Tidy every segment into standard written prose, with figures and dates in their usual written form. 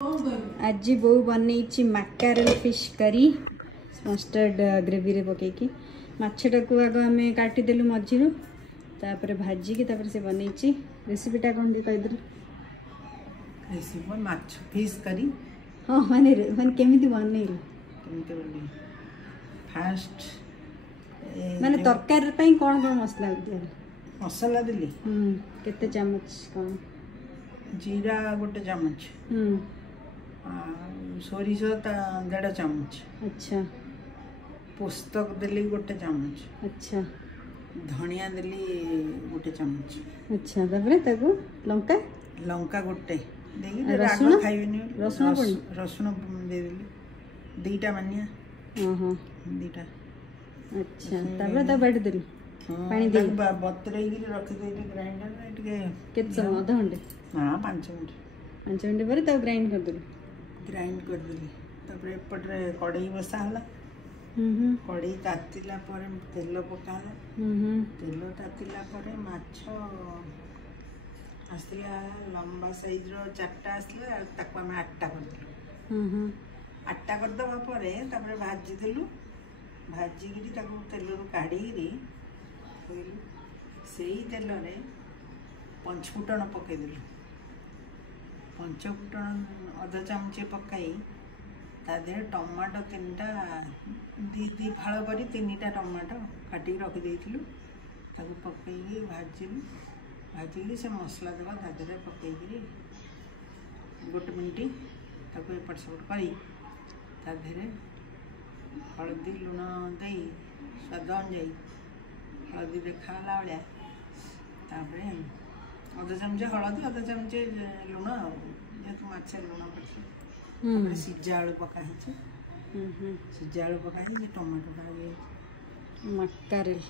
आज बो बनई mackerel fish curry mustard gravy रे पकईकी माछटा को आग आम काटिदेलु मझीरू तापर भाजिकी तापर से बनई रेसिपीटा कौन दी कहीदेलु रेसिपी माछ फिश करी हाँ माने माने केमिति बनैलु फास्ट माने तरकारी पई कौन कौन मसला दिया मसला दिली केते चम्मच कौन जीरा गोटे चम्मच सोरिष 1.5 चम्मच अच्छा पुस्तक दिली गोटे चम्मच अच्छा धनिया दिली गोटे चम्मच अच्छा तापर ताको लंका लंका गोटे देगी रसुण राग खाइबेनी रसुण पड़ी रसुण दे देली दीटा मानिया हां दीटा अच्छा तापर ता बैठ देली पानी दे बतरेई की रख देली ग्राइंडर रे टिके केत समय आधा घंटे हां 5 मिनिट 5 मिनिट पर ता ग्राइंड कर देली ग्राइंड कर देली तापर एपटरे कढ़ई बसा हला कढ़ई तातिला पर तेल पकाला तेल तातिला पर माछ आसला लंबा साइज रो 4टा आसला ताको हम 8टा कर देलु 8टा कर दबा परे तापर भाजी देलु भाजी गिरी ताको तेल रो काढी गिरी होइलु सेही तेल रे पंचफुटन पके देलु पंचफुटन अधा चमचे पकाई तादे टमाटो 3टा दी फाड़ करी 3टा टमाटो काटी रखी देइथिलु ताको पकई भाजिलु भाजी से मसला देवा तादे पकई गोटे मिनिट ताको एपट सेपट करी तादे हलदी लुण दे स्वाद अनुजाई हलदी देखाला भाया तापर अधा चमचे हलदी अधा चमचे लुण जेहेतु माछ लुण पड़े सिझा आलू पकाई सिझा आलू पकाई टमाटो का मक्कारेल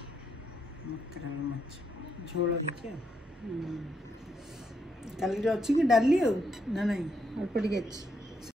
मक्कारेल माछ झोल होइछे काली रे अछि कि डाली ना नहीं अल्प टिके अछि